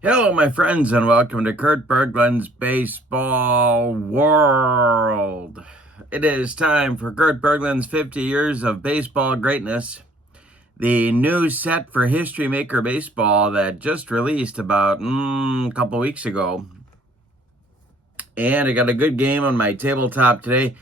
Hello, my friends, and welcome to Kurt Berglund's Baseball World. It is time for Kurt Berglund's 50 Years of Baseball Greatness, the new set for History Maker Baseball that just released about a couple weeks ago. And I got a good game on my tabletop today.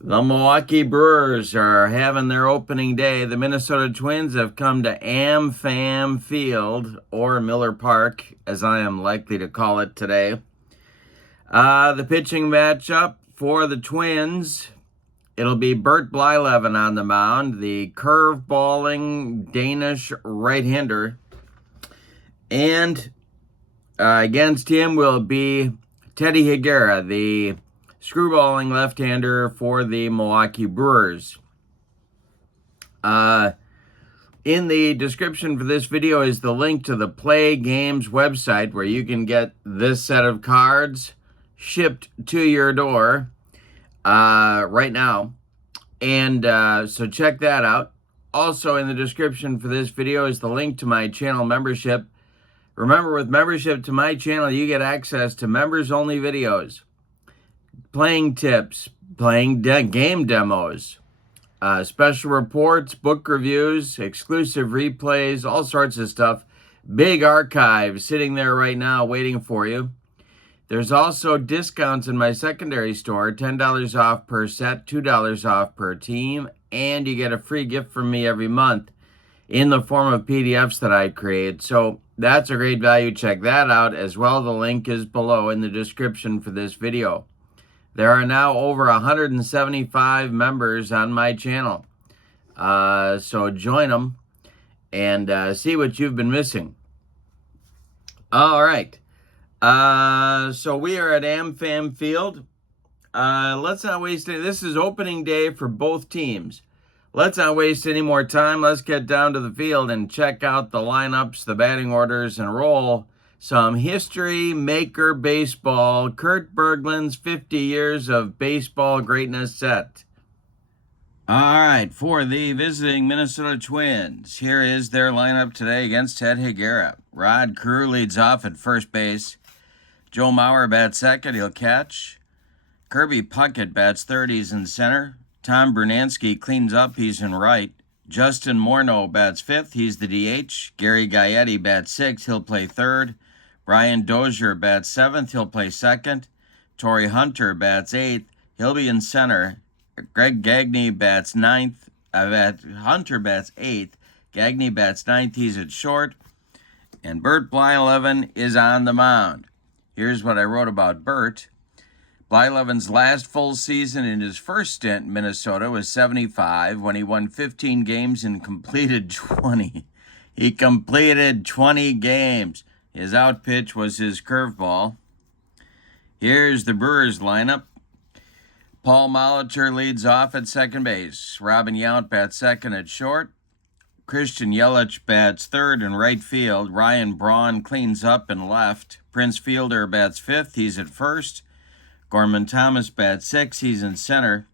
The Milwaukee Brewers are having their opening day. The Minnesota Twins have come to AmFam Field, or Miller Park, as I am likely to call it today. The pitching matchup for the Twins, it'll be Bert Blyleven on the mound, the curve-balling Danish right-hander. And against him will be Teddy Higuera, the screwballing left-hander for the Milwaukee Brewers. In the description for this video is the link to the PLAAY Games website where you can get this set of cards shipped to your door right now. And so check that out. Also in the description for this video is the link to my channel membership. Remember, with membership to my channel, you get access to members-only videos, playing tips, playing game demos, special reports, book reviews, exclusive replays, all sorts of stuff. Big archive sitting there right now waiting for you. There's also discounts in my secondary store, $10 off per set, $2 off per team, and you get a free gift from me every month in the form of PDFs that I create. So that's a great value. Check that out as well. The link is below in the description for this video. There are now over 175 members on my channel. So join them and see what you've been missing. All right. So we are at AmFam Field. Let's not waste any. This is opening day for both teams. Let's not waste any more time. Let's get down to the field and check out the lineups, the batting orders, and roll some History Maker Baseball, Kurt Berglund's 50 Years of Baseball Greatness set. All right, for the visiting Minnesota Twins, here is their lineup today against Ted Higuera. Rod Carew leads off at first base. Joe Mauer bats second, he'll catch. Kirby Puckett bats third, he's in center. Tom Brunansky cleans up, he's in right. Justin Morneau bats fifth, he's the DH. Gary Gaetti bats sixth, he'll play third. Brian Dozier bats seventh, he'll play second. Torrey Hunter bats eighth, he'll be in center. Greg Gagne bats ninth. Hunter bats eighth. Gagne bats ninth, he's at short. And Bert Blyleven is on the mound. Here's what I wrote about Bert. Blyleven's last full season in his first stint in Minnesota was 75 when he won 15 games and completed 20. He completed 20 games. His outpitch was his curveball. Here's the Brewers lineup. Paul Molitor leads off at second base. Robin Yount bats second at short. Christian Yelich bats third in right field. Ryan Braun cleans up in left. Prince Fielder bats fifth, he's at first. Gorman Thomas bats sixth, he's in center.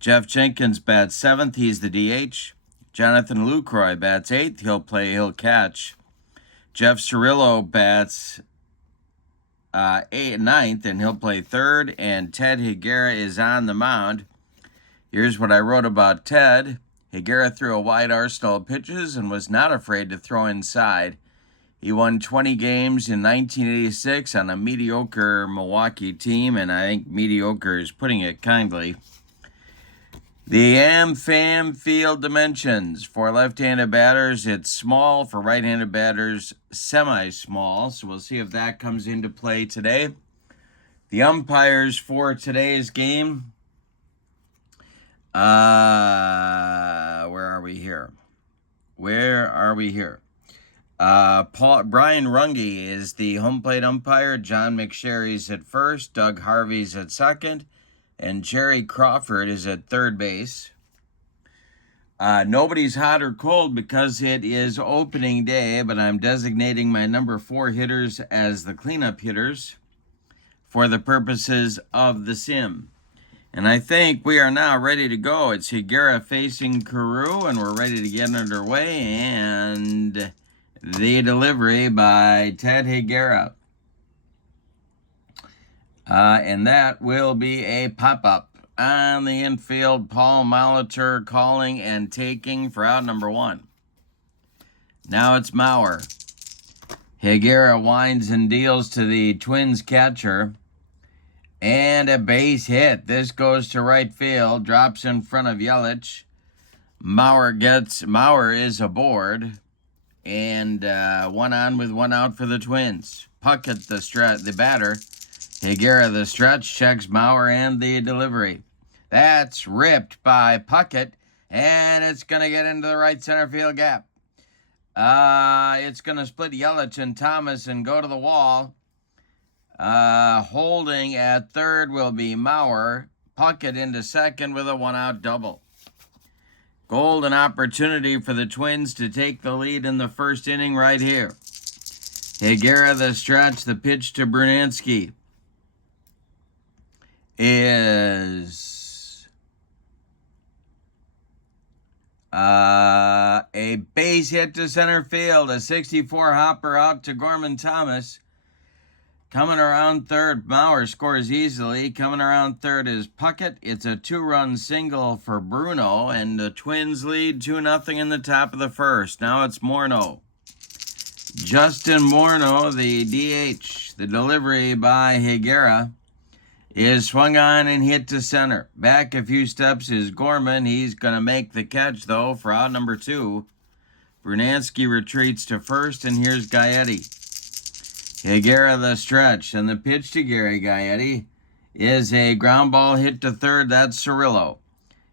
Jeff Jenkins bats seventh, he's the DH. Jonathan Lucroy bats eighth, he'll catch. Jeff Cirillo bats ninth, and he'll play third. And Ted Higuera is on the mound. Here's what I wrote about Ted. Higuera threw a wide arsenal of pitches and was not afraid to throw inside. He won 20 games in 1986 on a mediocre Milwaukee team, and I think mediocre is putting it kindly. The AmFam Field dimensions. For left-handed batters, it's small. For right-handed batters, semi-small. So we'll see if that comes into play today. The umpires for today's game. Where are we here? Brian Runge is the home plate umpire. John McSherry's at first. Doug Harvey's at second. And Jerry Crawford is at third base. Nobody's hot or cold because it is opening day, but I'm designating my number 4 hitters as the cleanup hitters for the purposes of the sim. And I think we are now ready to go. It's Higuera facing Carew, and we're ready to get underway. And The delivery by Ted Higuera. And that will be a pop-up on the infield. Paul Molitor calling and taking for out number 1. Now it's Mauer. Higuera winds and deals to the Twins catcher. And a base hit. This goes to right field. Drops in front of Yelich. Mauer is aboard. And 1 on with 1 out for the Twins. Puckett the batter. Higuera the stretch, checks Mauer and the delivery. That's ripped by Puckett, and it's going to get into the right center field gap. It's going to split Yelich and Thomas and go to the wall. Holding at third will be Mauer. Puckett into second with a 1-out double. Golden opportunity for the Twins to take the lead in the first inning right here. Higuera the stretch, the pitch to Brunansky is a base hit to center field. A 64 hopper out to Gorman Thomas. Coming around third, Mauer scores easily. Coming around third is Puckett. It's a 2-run single for Bruno, and the Twins lead 2-0 in the top of the first. Now it's Morneau. Justin Morneau, the DH. The delivery by Higuera is swung on and hit to center. Back a few steps is Gorman. He's going to make the catch, though, for out number 2. Brunansky retreats to first, and here's Gaetti. Higuera the stretch, and the pitch to Gary Gaetti is a ground ball hit to third. That's Cirillo.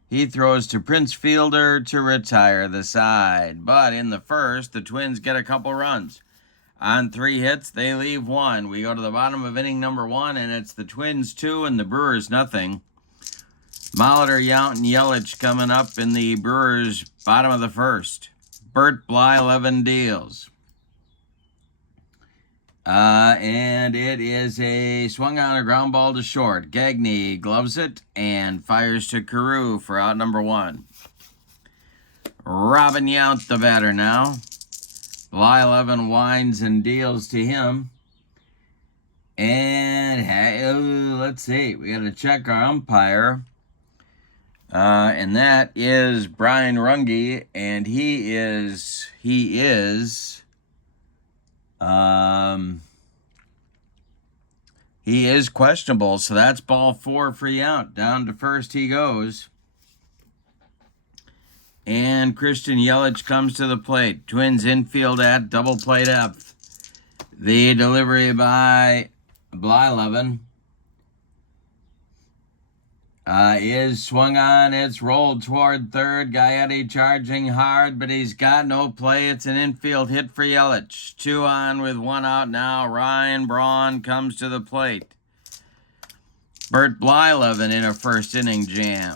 He throws to Prince Fielder to retire the side. But in the first, the Twins get a couple runs. On 3 hits, they leave 1. We go to the bottom of inning number 1, and it's the Twins 2 and the Brewers nothing. Molitor, Yount, and Yelich coming up in the Brewers' bottom of the first. Bert Blyleven deals. And it is a swung on a ground ball to short. Gagne gloves it and fires to Carew for out number 1. Robin Yount, the batter now. Blyleven winds and deals to him. And let's see, we got to check our umpire. And that is Brian Runge, and he is questionable, so that's ball 4 for Yount. Down to first he goes. And Christian Yelich comes to the plate. Twins infield at double play depth. The delivery by Blyleven is swung on. It's rolled toward third. Gaetti charging hard, but he's got no play. It's an infield hit for Yelich. 2 on with 1 out now. Ryan Braun comes to the plate. Bert Blyleven in a first inning jam.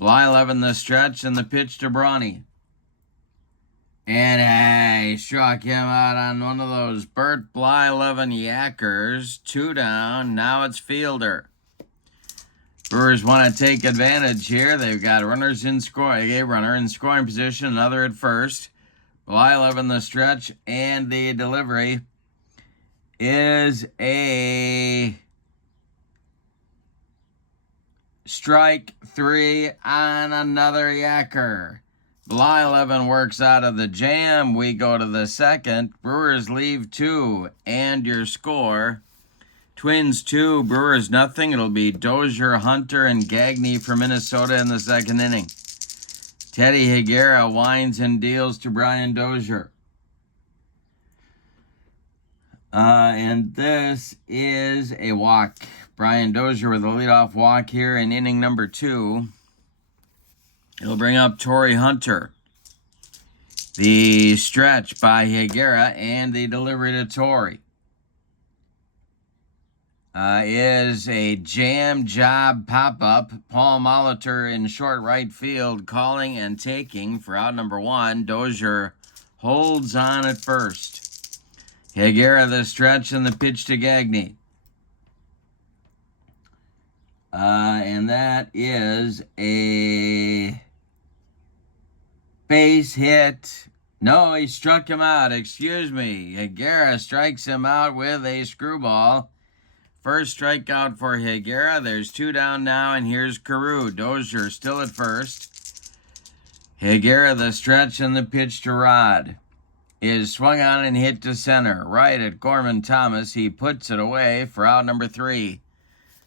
Blyleven the stretch and the pitch to Brawny. And he struck him out on one of those Bert Blyleven yackers. 2 down. Now it's Fielder. Brewers want to take advantage here. They've got runners in scoring. A runner in scoring position, another at first. Blyleven the stretch, and the delivery is a strike 3 on another yacker. Blyleven works out of the jam. We go to the second. Brewers leave 2, and your score: Twins 2, Brewers nothing. It'll be Dozier, Hunter, and Gagne for Minnesota in the second inning. Teddy Higuera winds and deals to Brian Dozier. And this is a walk. Brian Dozier with a leadoff walk here in inning number 2. It'll bring up Torrey Hunter. The stretch by Higuera and the delivery to Torrey is a jam job pop-up. Paul Molitor in short right field calling and taking for out number 1. Dozier holds on at first. Higuera the stretch and the pitch to Gagne. And that is a base hit No, he struck him out. Excuse me. Higuera strikes him out with a screwball. First strikeout for Higuera. There's 2 down now, and here's Carew. Dozier still at first. Higuera, the stretch and the pitch to Rod. Is swung on and hit to center. Right at Gorman Thomas. He puts it away for out number 3.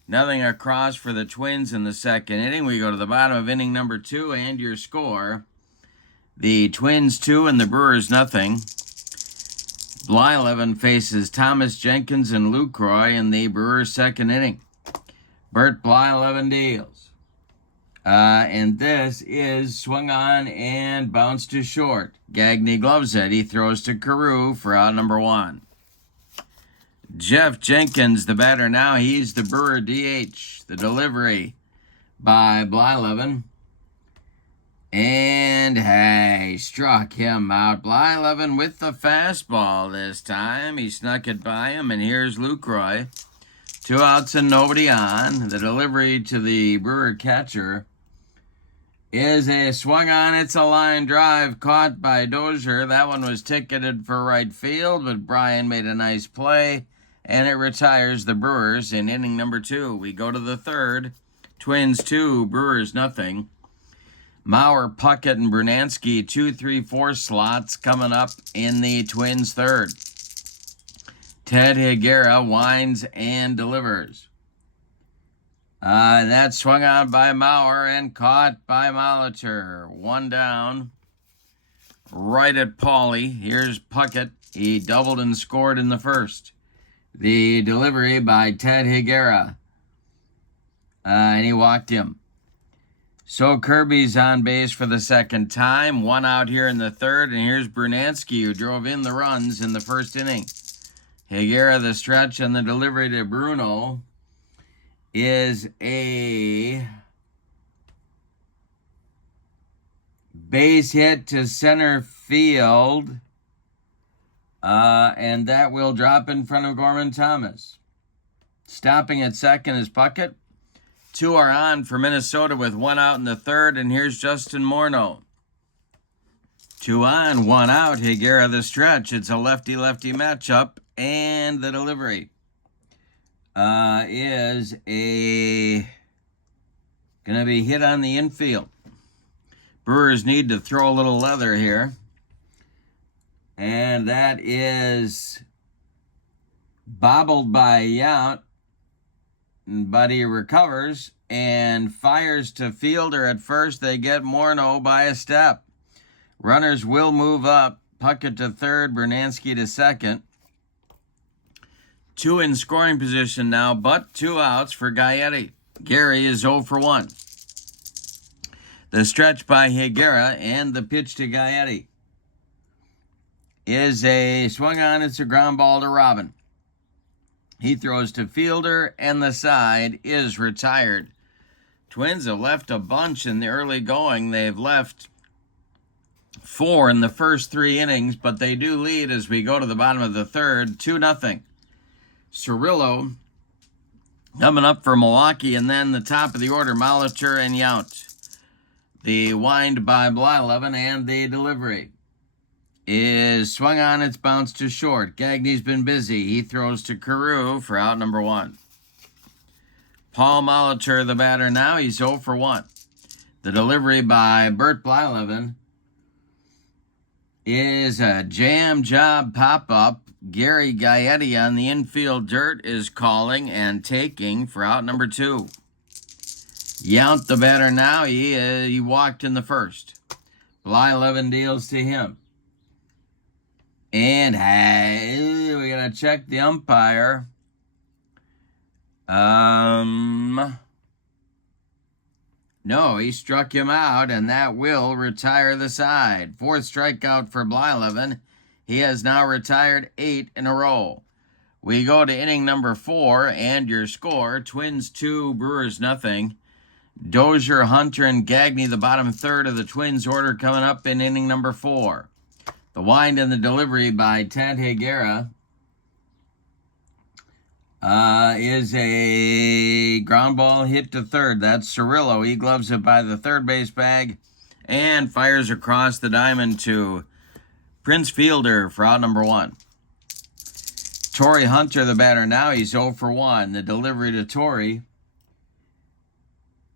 Nothing across for the Twins in the second inning. We go to the bottom of inning number 2, and your score. The Twins 2 and the Brewers nothing. Blyleven faces Thomas Jenkins and Lucroy in the Brewers second inning. Bert Blyleven deals. And this is swung on and bounced to short. Gagne gloves it. He throws to Carew for out number 1. Jeff Jenkins, the batter now. He's the Brewer DH. The delivery by Blyleven. And hey, struck him out. Blyleven with the fastball this time. He snuck it by him, and here's Lucroy. 2 outs and nobody on. The delivery to the Brewer catcher is a swung on. It's a line drive caught by Dozier. That one was ticketed for right field, but Brian made a nice play, and it retires the Brewers in inning number 2. We go to the third. Twins 2, Brewers nothing. Maurer, Puckett, and Brunansky, 2, 3, 4 slots coming up in the Twins' third. Ted Higuera winds and delivers. That swung on by Maurer and caught by Molitor. 1 down. Right at Paulie. Here's Puckett. He doubled and scored in the first. The delivery by Ted Higuera. And he walked him. So Kirby's on base for the second time. 1 out here in the third. And here's Brunansky, who drove in the runs in the first inning. Higuera, the stretch, and the delivery to Bruno is a base hit to center field. And that will drop in front of Gorman Thomas. Stopping at second is Puckett. 2 are on for Minnesota with 1 out in the third, and here's Justin Morneau. 2 on, 1 out. Higuera the stretch. It's a lefty-lefty matchup, and the delivery is gonna be hit on the infield. Brewers need to throw a little leather here, and that is bobbled by Yount. But he recovers and fires to fielder at first. They get Morneau by a step. Runners will move up. Puckett to third, Brunansky to second. 2 in scoring position now, but 2 outs for Gaetti. Gary is 0 for 1. The stretch by Higuera and the pitch to Gaetti is a swung on. It's a ground ball to Robin. He throws to fielder, and the side is retired. Twins have left a bunch in the early going. They've left 4 in the first 3 innings, but they do lead as we go to the bottom of the third, 2-0. Cirillo coming up for Milwaukee, and then the top of the order, Molitor and Yount. The wind by Blyleven and the delivery is swung on. It's bounced to short. Gagne's been busy. He throws to Carew for out number 1. Paul Molitor, the batter now. He's 0 for 1. The delivery by Bert Blyleven is a jam job pop-up. Gary Gaetti on the infield dirt is calling and taking for out number 2. Yount, the batter now. He walked in the first. Blyleven deals to him. And hey, we gotta check the umpire. No, he struck him out, and that will retire the side. 4th strikeout for Blyleven. He has now retired 8 in a row. We go to inning number 4, and your score: Twins 2, Brewers nothing. Dozier, Hunter, and Gagne, the bottom third of the Twins order, coming up in inning number 4. The wind and the delivery by Ted Higuera is a ground ball hit to third. That's Cirillo. He gloves it by the third base bag and fires across the diamond to Prince Fielder for out number 1. Torrey Hunter, the batter now. He's 0 for 1. The delivery to Torrey.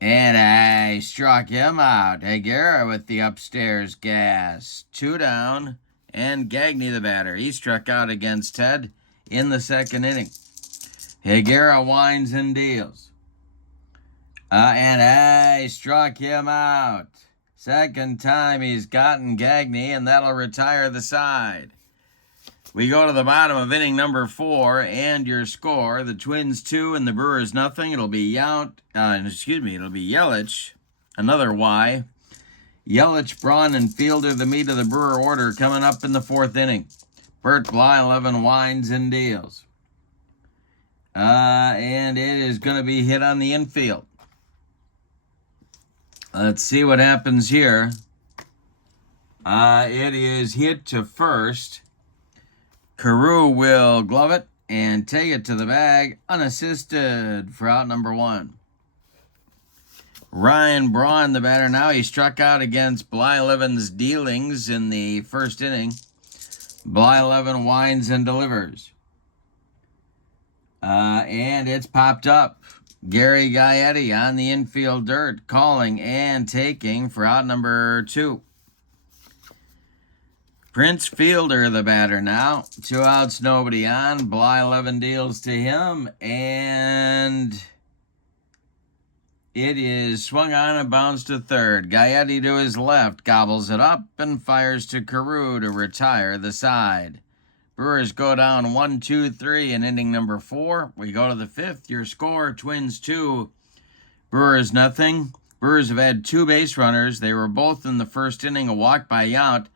And I struck him out. Higuera with the upstairs gas. 2 down. And Gagne, the batter. He struck out against Ted in the 2nd inning. Higuera winds and deals. And I struck him out. 2nd time he's gotten Gagne, and that'll retire the side. We go to the bottom of inning number 4, and your score: the Twins 2 and the Brewers nothing. It'll be Yelich, another Y. Yelich, Braun, and Fielder, the meat of the Brewer order, coming up in the 4th inning. Bert Blyleven winds and deals. And it is going to be hit on the infield. Let's see what happens here. It is hit to first. Carew will glove it and take it to the bag unassisted for out number 1. Ryan Braun, the batter now. He struck out against Blyleven's dealings in the 1st inning. Blyleven winds and delivers. And it's popped up. Gary Gaetti on the infield dirt, calling and taking for out number 2. Prince Fielder, the batter now. 2 outs, nobody on. Blyleven deals to him, and it is swung on and bounced to 3rd. Gaetti to his left, gobbles it up and fires to Carew to retire the side. Brewers go down 1-2-3 in inning number 4. We go to the 5th. Your score: Twins 2, Brewers nothing. Brewers have had 2 base runners. They were both in the 1st inning, a walk by Yount,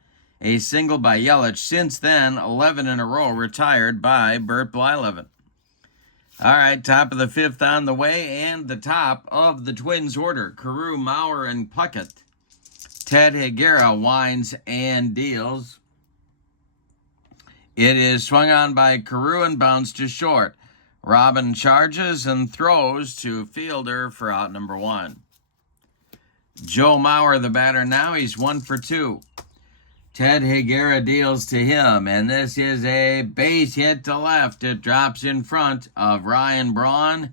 a single by Yelich. Since then, 11 in a row retired by Bert Blyleven. All right, top of the 5th on the way, and the top of the Twins order: Carew, Mauer, and Puckett. Ted Higuera winds and deals. It is swung on by Carew and bounced to short. Robin charges and throws to Fielder for out number 1. Joe Mauer, the batter now. He's 1 for 2. Ted Higuera deals to him, and this is a base hit to left. It drops in front of Ryan Braun.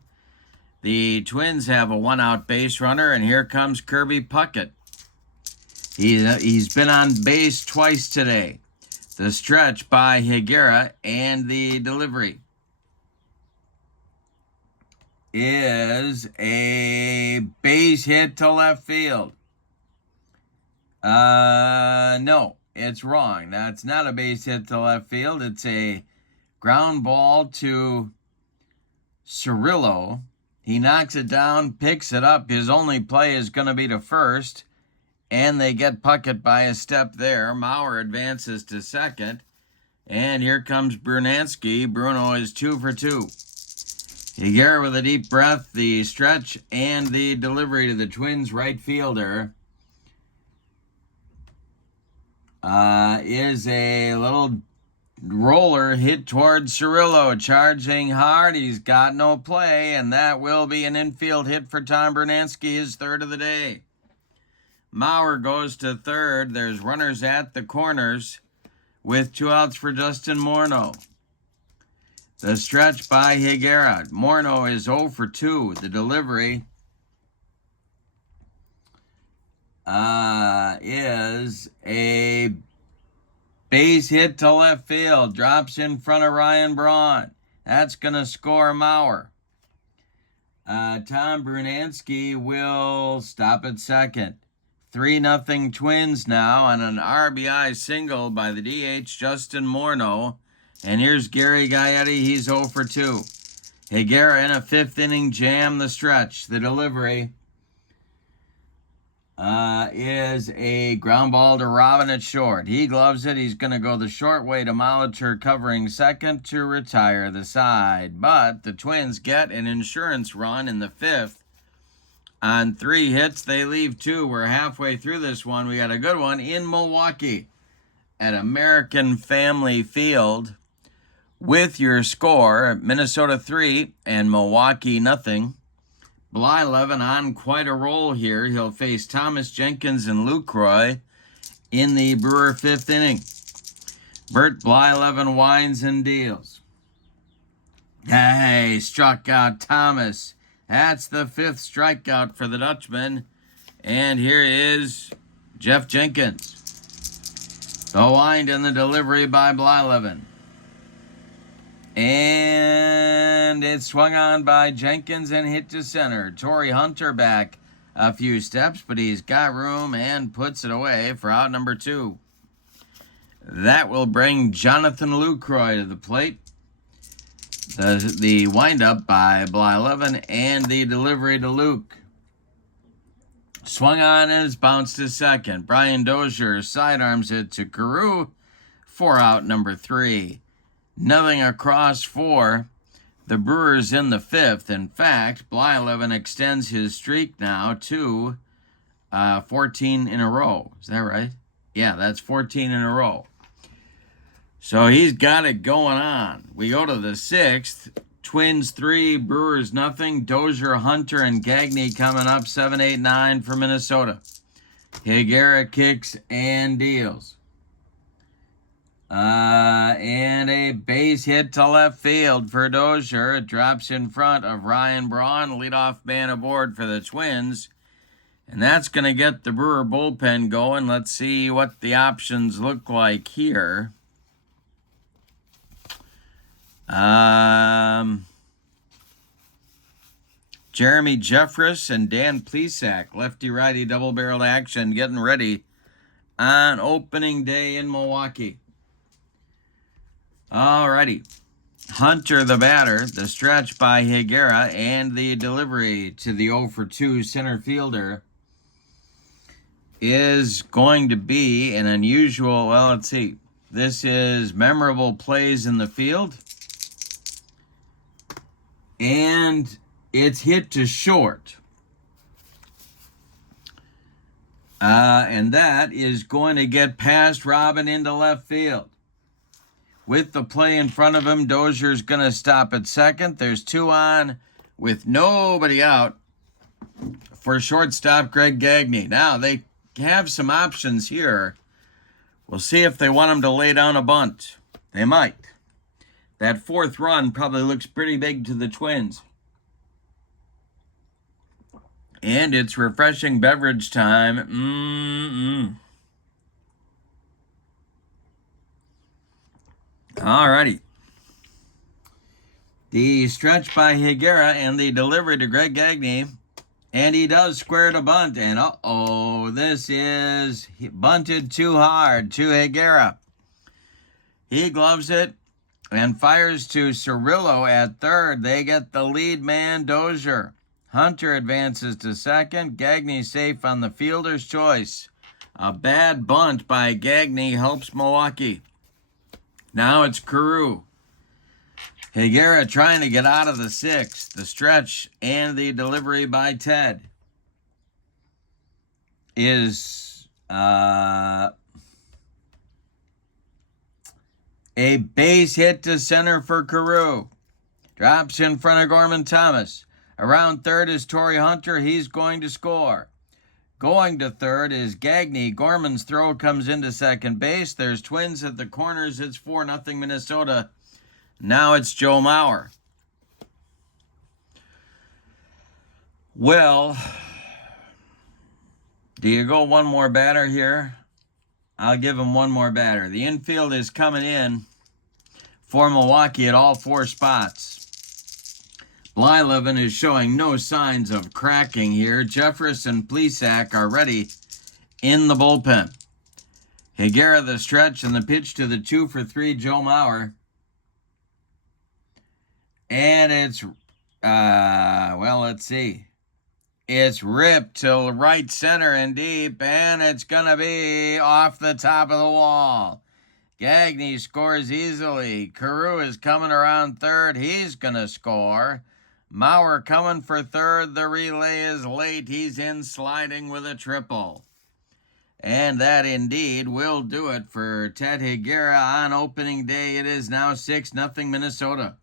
The Twins have a 1-out base runner, and here comes Kirby Puckett. He's been on base twice today. The stretch by Higuera, and the delivery is a base hit to left field. No, it's wrong. That's not a base hit to left field. It's a ground ball to Cirillo. He knocks it down, picks it up. His only play is going to be to first, and they get Puckett by a step there. Mauer advances to 2nd, and here comes Brunansky. Bruno is 2 for 2. Higuera with a deep breath, the stretch, and the delivery to the Twins right fielder is a little roller hit towards Cirillo, charging hard. He's got no play, and that will be an infield hit for Tom Brunansky, his 3rd of the day. Mauer goes to 3rd. There's runners at the corners with 2 outs for Justin Morneau. The stretch by Higuera. Morneau is 0 for 2. The delivery is a base hit to left field. Drops in front of Ryan Braun. That's going to score Mauer. Tom Brunansky will stop at 2nd. 3-0 Twins now on an RBI single by the DH Justin Morneau. And here's Gary Gaetti. He's 0 for 2. Higuera in a 5th inning jam. The stretch. The delivery is a ground ball to Robin at short. He gloves it. He's going to go the short way to Molitor, covering 2nd to retire the side. But the Twins get an insurance run in the 5th. On 3 hits, they leave 2. We're halfway through this one. We got a good one in Milwaukee at American Family Field. With your score, Minnesota 3 and Milwaukee nothing. Blyleven on quite a roll here. He'll face Thomas Jenkins and Lucroy in the Brewer 5th inning. Bert Blyleven winds and deals. Hey, struck out Thomas. That's the 5th strikeout for the Dutchman. And here is Jeff Jenkins. The wind and the delivery by Blyleven. And it's swung on by Jenkins and hit to center. Torrey Hunter back a few steps, but he's got room and puts it away for out number 2. That will bring Jonathan Lucroy to the plate. The windup by Blyleven and the delivery to Luke. Swung on and it's bounced to second. Brian Dozier sidearms it to Carew for out number 3. Nothing across for the Brewers in the 5th. In fact, Blyleven extends his streak now to 14 in a row. Is that right? Yeah, that's 14 in a row. So he's got it going on. We go to the 6th. Twins 3, Brewers nothing. Dozier, Hunter, and Gagne coming up 7, 8, 9 for Minnesota. Higuera kicks and deals. And a base hit to left field for Dozier. It drops in front of Ryan Braun, leadoff man aboard for the Twins. And that's going to get the Brewer bullpen going. Let's see what the options look like here. Jeremy Jeffress and Dan Plesac, lefty-righty double-barreled action, getting ready on opening day in Milwaukee. Alrighty. Hunter the batter, the stretch by Higuera, and the delivery to the 0 for 2 center fielder is going to be an unusual, well, let's see. This is memorable plays in the field. And it's hit to short. And that is going to get past Robin into left field. With the play in front of him, Dozier's going to stop at second. There's 2 on with nobody out for shortstop Greg Gagne. Now, they have some options here. We'll see if they want him to lay down a bunt. They might. That 4th run probably looks pretty big to the Twins. And it's refreshing beverage time. Alrighty. The stretch by Higuera and the delivery to Greg Gagne. And he does square to bunt. And this is bunted too hard to Higuera. He gloves it and fires to Cirillo at third. They get the lead man, Dozier. Hunter advances to second. Gagne safe on the fielder's choice. A bad bunt by Gagne helps Milwaukee. Now it's Carew. Higuera trying to get out of the 6th. The stretch and the delivery by Ted is a base hit to center for Carew. Drops in front of Gorman Thomas. Around third is Torrey Hunter. He's going to score. Going to third is Gagne. Gorman's throw comes into second base. There's Twins at the corners. It's 4-0 Minnesota. Now it's Joe Mauer. Well, do you go one more batter here? I'll give him one more batter. The infield is coming in for Milwaukee at all 4 spots. Blyleven is showing no signs of cracking here. Jeffress and Plesac are ready in the bullpen. Higuera the stretch and the pitch to the 2 for 3 Joe Mauer. And it's, let's see. It's ripped to right center and deep, and it's going to be off the top of the wall. Gagne scores easily. Carew is coming around third. He's going to score. Mauer coming for third. The relay is late. He's in sliding with a triple. And that indeed will do it for Ted Higuera on opening day. It is now 6-0 Minnesota.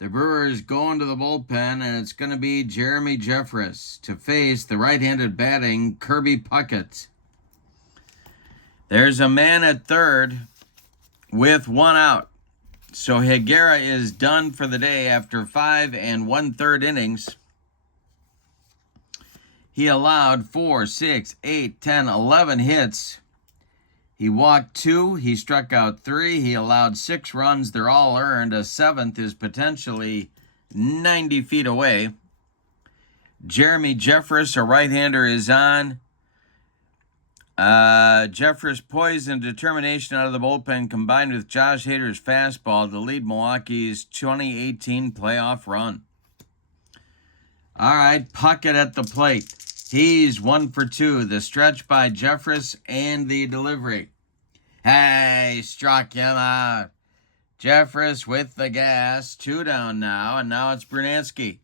The Brewers going to the bullpen, and it's going to be Jeremy Jeffress to face the right-handed batting Kirby Puckett. There's a man at third. with 1 out. So Higuera is done for the day after 5 1/3 innings. He allowed 4, 6, 8, 10, 11 hits. He walked 2. He struck out 3. He allowed 6 runs. They're all earned. A 7th is potentially 90 feet away. Jeremy Jeffress, a right-hander, is on. Jeffress' poise and determination out of the bullpen combined with Josh Hader's fastball to lead Milwaukee's 2018 playoff run. All right, Puckett at the plate. He's 1 for 2. The stretch by Jeffress and the delivery. Hey, struck him out. Jeffress with the gas. 2 down now, and now it's Brunansky.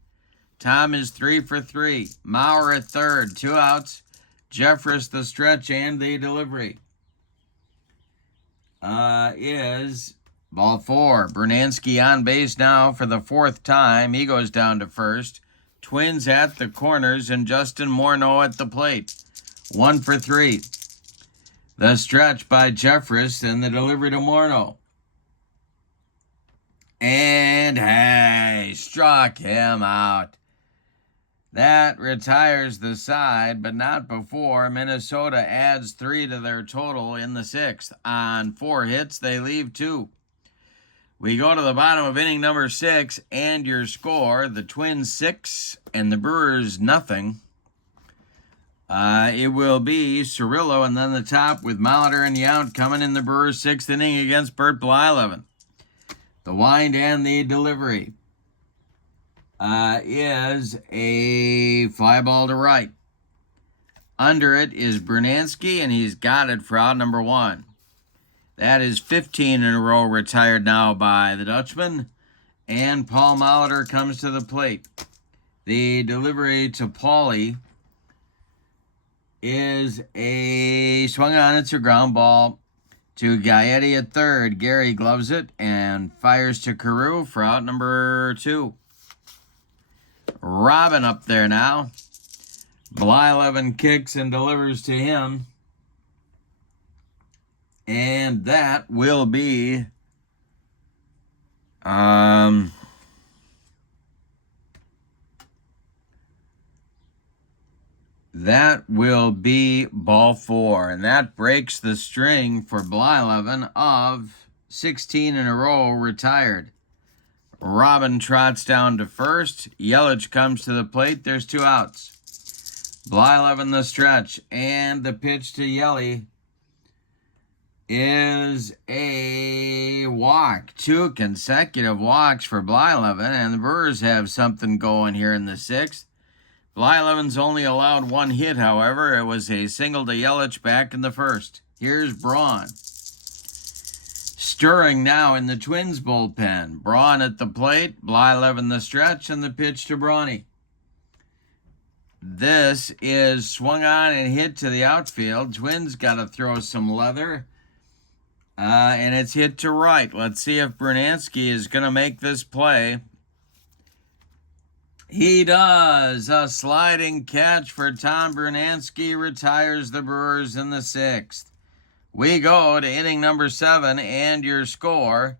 Tom is 3 for 3. Maurer at third. 2 outs. Jeffress the stretch and the delivery. Is ball 4. Brunansky on base now for the 4th time. He goes down to first. Twins at the corners and Justin Morneau at the plate. 1 for 3. The stretch by Jeffress and the delivery to Morneau. And hey, struck him out. That retires the side, but not before Minnesota adds 3 to their total in the 6th. On 4 hits, they leave 2. We go to the bottom of inning number 6, and your score, the Twins 6 and the Brewers nothing. It will be Cirillo and then the top with Molitor and Yount coming in the Brewers' 6th inning against Bert Blyleven. The wind and the delivery is a fly ball to right. Under it is Brunansky, and he's got it for out number 1. That is 15 in a row retired now by the Dutchman. And Paul Molitor comes to the plate. The delivery to Paulie is a swung on. It's a ground ball to Gaetti at third. Gary gloves it and fires to Carew for out number 2. Robin up there now. Blyleven kicks and delivers to him. And that will be ball 4. And that breaks the string for Blyleven of 16 in a row retired. Robin trots down to first. Yelich comes to the plate. There's 2 outs. Blyleven the stretch. And the pitch to Yelly is a walk. 2 consecutive walks for Blyleven, and the Brewers have something going here in the 6th. Blyleven's only allowed 1 hit, however. It was a single to Yelich back in the 1st. Here's Braun. Stirring now in the Twins bullpen. Braun at the plate, Blyleven the stretch, and the pitch to Brawny. This is swung on and hit to the outfield. Twins got to throw some leather. And it's hit to right. Let's see if Brunansky is going to make this play. He does. A sliding catch for Tom Brunansky retires the Brewers in the 6th. We go to inning number 7, and your score,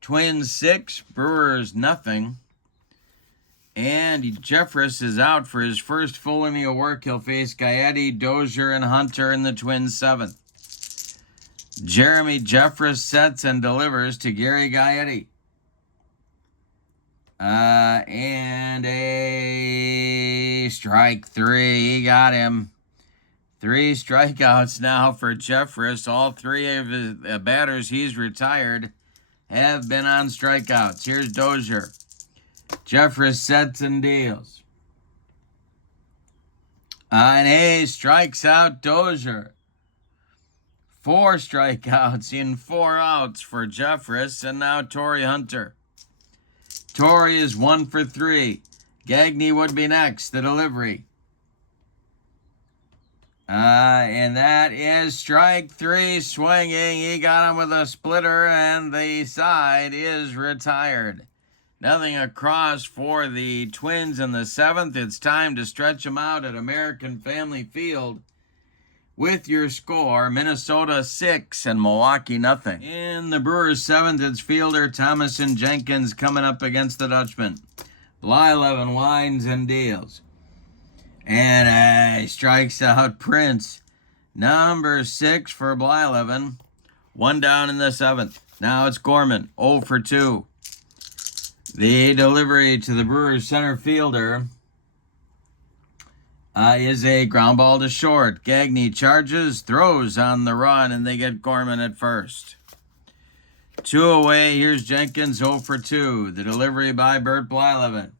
Twins 6, Brewers nothing. And Jeffress is out for his first full inning of work. He'll face Gaetti, Dozier, and Hunter in the Twins' 7th. Jeremy Jeffress sets and delivers to Gary Gaetti. And a strike 3. He got him. 3 strikeouts now for Jeffress. All 3 of his batters he's retired have been on strikeouts. Here's Dozier. Jeffress sets and deals. And he strikes out Dozier. 4 strikeouts in 4 outs for Jeffress, and now Torrey Hunter. Torrey is 1 for 3. Gagne would be next, the delivery. And that is strike 3, swinging. He got him with a splitter, and the side is retired. Nothing across for the Twins in the 7th. It's time to stretch them out at American Family Field, with your score, Minnesota 6 and Milwaukee nothing. In the Brewers 7th, it's fielder Thomas and Jenkins coming up against the Dutchman. Blyleven winds and deals. And he strikes out Prince. Number 6 for Blyleven. 1 down in the 7th. Now it's Gorman, 0 for 2. The delivery to the Brewers center fielder is a ground ball to short. Gagne charges, throws on the run, and they get Gorman at first. 2 away. Here's Jenkins, 0 for 2. The delivery by Bert Blyleven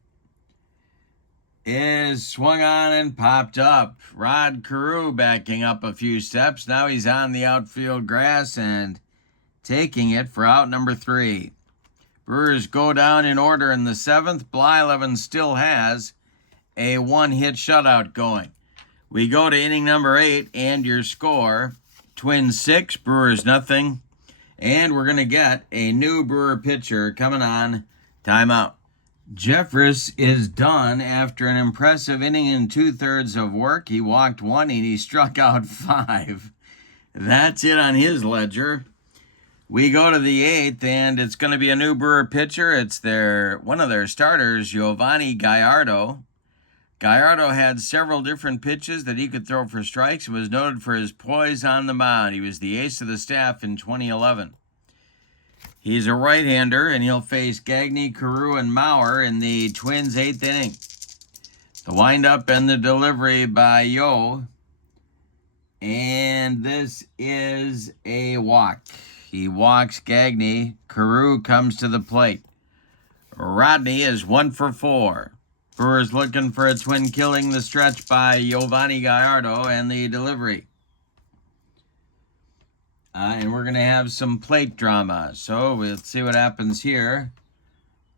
is swung on and popped up. Rod Carew backing up a few steps. Now he's on the outfield grass and taking it for out number 3. Brewers go down in order in the 7th. Blyleven still has a 1-hit shutout going. We go to inning number 8 and your score, Twins 6, Brewers nothing. And we're going to get a new Brewer pitcher coming on. Timeout. Jeffress is done after an impressive inning and 2/3 of work. He walked 1 and he struck out 5. That's it on his ledger. We go to the 8th, and it's going to be a new Brewer pitcher. It's one of their starters, Giovanni Gallardo. Gallardo had several different pitches that he could throw for strikes and was noted for his poise on the mound. He was the ace of the staff in 2011. He's a right-hander, and he'll face Gagne, Carew, and Maurer in the Twins' 8th inning. The windup and the delivery by Yo. And this is a walk. He walks Gagne. Carew comes to the plate. Rodney is 1 for 4. Brewers looking for a twin killing the stretch by Giovanni Gallardo and the delivery. And we're going to have some plate drama. So we'll see what happens here.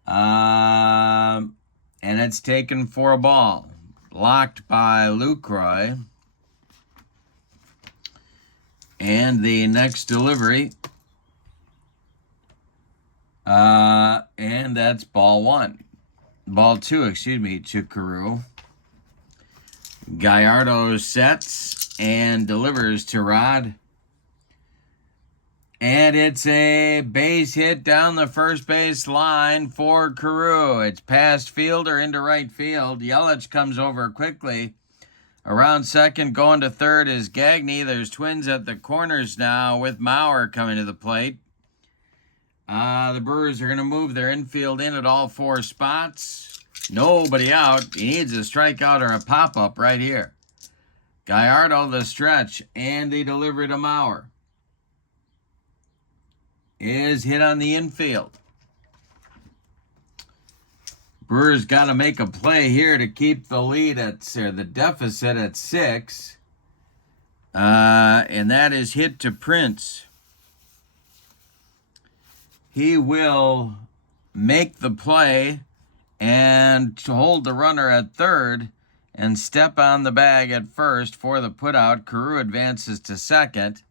And it's taken for a ball. Blocked by Lucroy. And the next delivery. And that's ball 2, to Carew. Gallardo sets and delivers to Rod. And it's a base hit down the first base line for Carew. It's past fielder into right field. Yelich comes over quickly. Around second, going to third is Gagne. There's Twins at the corners now with Maurer coming to the plate. The Brewers are going to move their infield in at all 4 spots. Nobody out. He needs a strikeout or a pop-up right here. Gallardo the stretch and the delivery to Maurer is hit on the infield. Brewers got to make a play here to keep the lead the deficit at 6. And that is hit to Prince. He will make the play and hold the runner at third and step on the bag at first for the putout. Carew advances to second.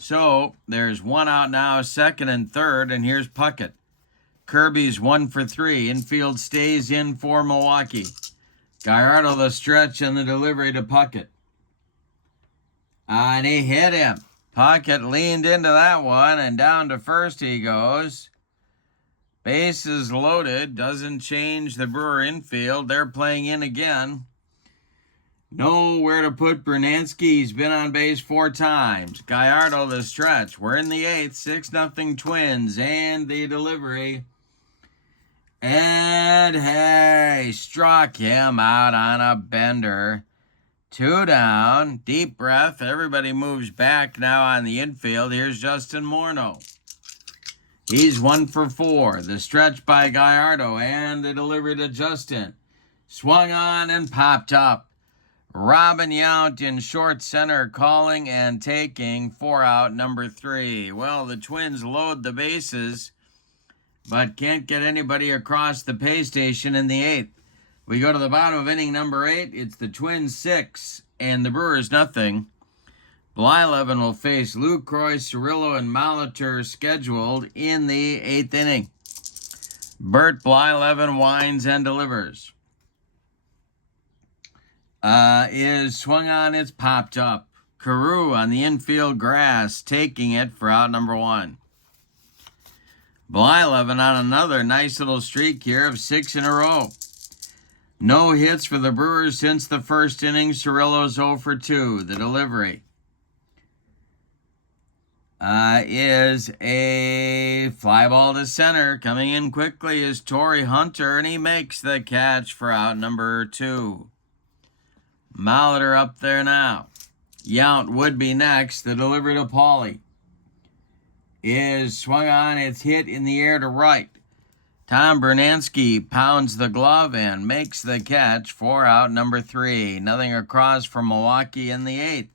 So there's 1 out now, second and third, and here's Puckett. Kirby's 1 for 3. Infield stays in for Milwaukee. Gallardo the stretch and the delivery to Puckett. And he hit him. Puckett leaned into that one, and down to first he goes. Bases loaded. Doesn't change the Brewer infield. They're playing in again. Nowhere to put Bernansky. He's been on base 4 times. Gallardo the stretch. We're in the 8th. 6-0 Twins. And the delivery. And hey, struck him out on a bender. 2 down. Deep breath. Everybody moves back now on the infield. Here's Justin Morneau. He's 1 for 4. The stretch by Gallardo and the delivery to Justin. Swung on and popped up. Robin Yount in short center calling and taking for out number 3. Well, the Twins load the bases, but can't get anybody across the pay station in the 8th. We go to the bottom of inning number 8. It's the Twins 6 and the Brewers nothing. Blyleven will face Lucroy, Cirillo, and Molitor scheduled in the 8th inning. Bert Blyleven winds and delivers. Is swung on, it's popped up. Carew on the infield grass, taking it for out number 1. Blyleven on another nice little streak here of 6 in a row. No hits for the Brewers since the first inning. Cirillo's 0 for 2. The delivery is a fly ball to center. Coming in quickly is Torrey Hunter, and he makes the catch for out number 2. Molitor up there now. Yount would be next. The delivery to Pauly is swung on. It's hit in the air to right. Tom Bernansky pounds the glove and makes the catch for out number 3. Nothing across from Milwaukee in the 8th.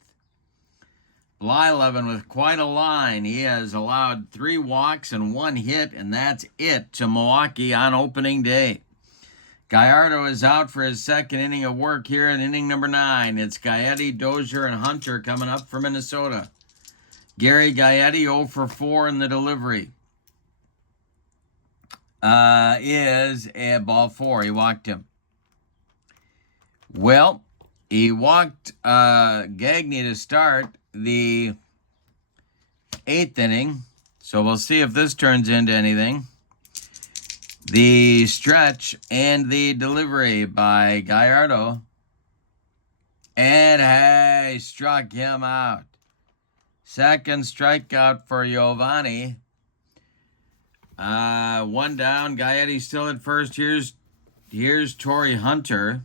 Blyleven with quite a line. He has allowed 3 walks and 1 hit, and that's it to Milwaukee on opening day. Gallardo is out for his second inning of work here in inning number 9. It's Gaetti, Dozier, and Hunter coming up for Minnesota. Gary Gaetti 0 for 4 in the delivery. Is a ball 4. He walked him. Well, he walked Gagne to start the 8th inning. So we'll see if this turns into anything. The stretch and the delivery by Gallardo. And hey, struck him out. Second strikeout for Giovanni. 1 down. Gaetti still at first. Here's Torrey Hunter.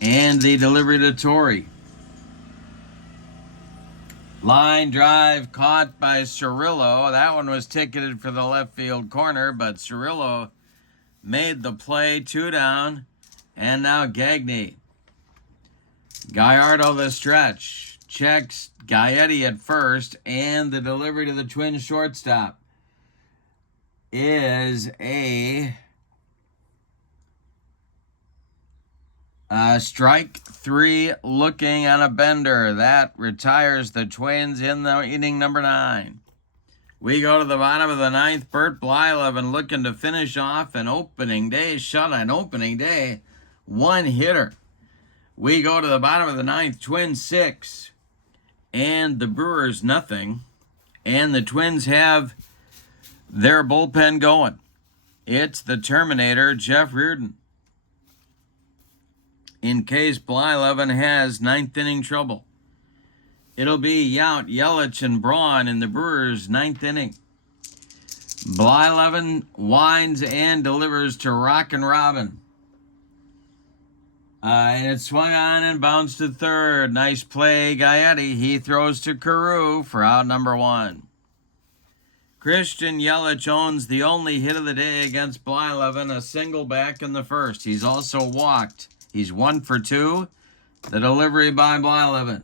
And the delivery to Torrey. Line drive caught by Cirillo. That one was ticketed for the left field corner, but Cirillo made the play. 2 down. And now Gagne. Gallardo the stretch. Checks Gaetti at first. And the delivery to the Twins shortstop is a strike 3 looking on a bender. That retires the Twins in the inning number 9. We go to the bottom of the 9th. Bert Blyleven looking to finish off an opening day shutout. Opening day 1 hitter. We go to the bottom of the 9th. Twins 6 and the Brewers nothing. And the Twins have their bullpen going. It's the Terminator, Jeff Reardon, in case Blyleven has 9th inning trouble. It'll be Yount, Yelich, and Braun in the Brewers' 9th inning. Blyleven winds and delivers to Rockin' Robin. And it's swung on and bounced to third. Nice play, Gaetti. He throws to Carew for out number 1. Christian Yelich owns the only hit of the day against Blyleven, a single back in the first. He's also walked. He's 1 for 2. The delivery by Blyleven.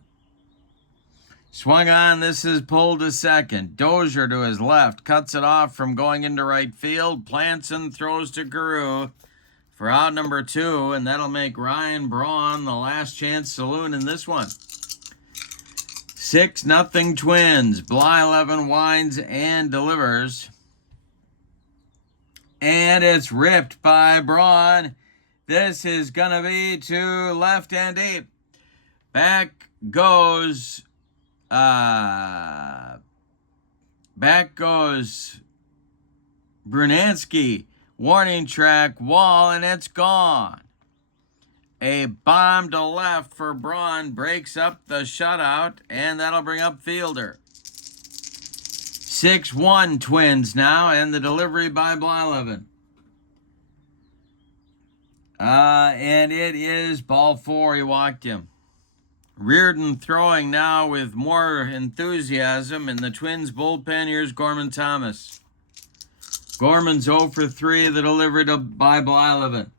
Swung on. This is pulled to second. Dozier to his left. Cuts it off from going into right field. Plants and throws to Carew for out number 2. And that'll make Ryan Braun the last chance saloon in this one. 6-0 Twins. Blyleven winds and delivers. And it's ripped by Braun. This is going to be to left and deep. Back goes Brunansky. Warning track, wall, and it's gone. A bomb to left for Braun breaks up the shutout, and that'll bring up Fielder. 6-1 Twins now, and the delivery by Blyleven. And it is ball 4. He walked him. Reardon throwing now with more enthusiasm in the Twins bullpen. Here's Gorman Thomas. Gorman's 0 for 3. The delivery by Blyleven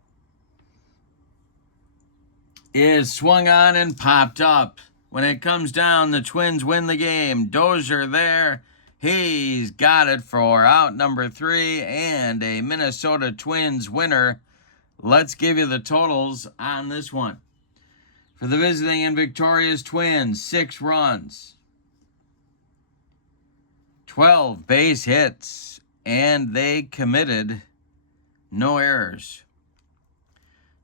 is swung on and popped up. When it comes down, the Twins win the game. Dozier there. He's got it for out number 3 and a Minnesota Twins winner. Let's give you the totals on this one. For the visiting and victorious Twins, 6 runs, 12 base hits, and they committed no errors.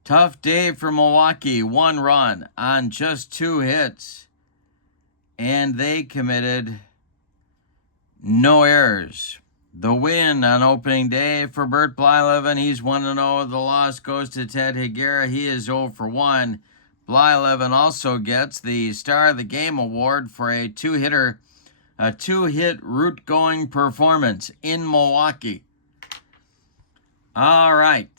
Tough day for Milwaukee, 1 run on just 2 hits. and they committed no errors. The win on opening day for Bert Blyleven. He's 1-0. The loss goes to Ted Higuera. He is 0 for 1. Blyleven also gets the Star of the Game award for a two-hit route-going performance in Milwaukee. All right.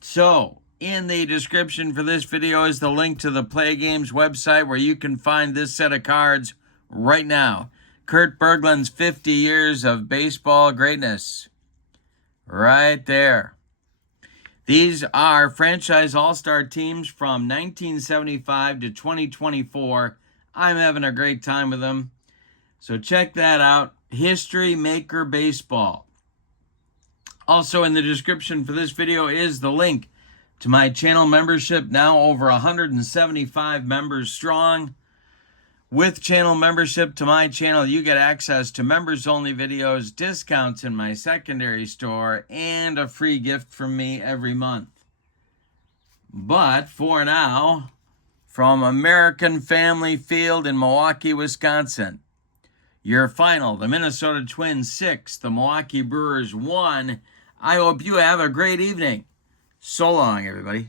So, in the description for this video is the link to the Play Games website where you can find this set of cards right now. Kurt Berglund's 50 years of baseball greatness. Right there. These are franchise all-star teams from 1975 to 2024. I'm having a great time with them. So check that out. History Maker Baseball. Also in the description for this video is the link to my channel membership, now over 175 members strong. With channel membership to my channel, you get access to members-only videos, discounts in my secondary store, and a free gift from me every month. But for now, from American Family Field in Milwaukee, Wisconsin, your final, the Minnesota Twins 6, the Milwaukee Brewers 1. I hope you have a great evening. So long, everybody.